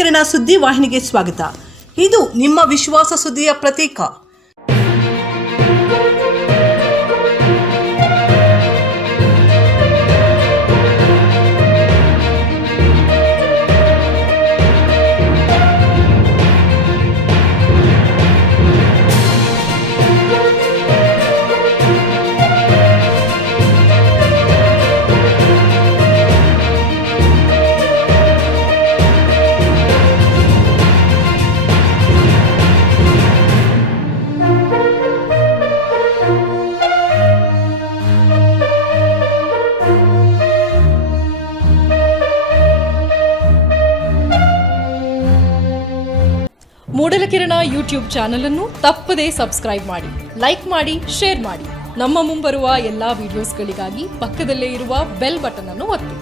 ಮೂಡಲಕಿರಣ ಸುದ್ದಿ ವಾಹಿನಿಗೆ ಸ್ವಾಗತ. ಇದು ನಿಮ್ಮ ವಿಶ್ವಾಸ ಸುದ್ದಿಯ ಪ್ರತೀಕ. ಮೂಡಲಕಿರಣ ಯೂಟ್ಯೂಬ್ ಚಾನಲ್ ಅನ್ನು ತಪ್ಪದೇ ಸಬ್ಸ್ಕ್ರೈಬ್ ಮಾಡಿ, ಲೈಕ್ ಮಾಡಿ, ಶೇರ್ ಮಾಡಿ. ನಮ್ಮ ಮುಂಬರುವ ಎಲ್ಲಾ ವಿಡಿಯೋಸ್ಗಳಿಗಾಗಿ ಪಕ್ಕದಲ್ಲೇ ಇರುವ ಬೆಲ್ ಬಟನ್ ಅನ್ನು ಒತ್ತಿ.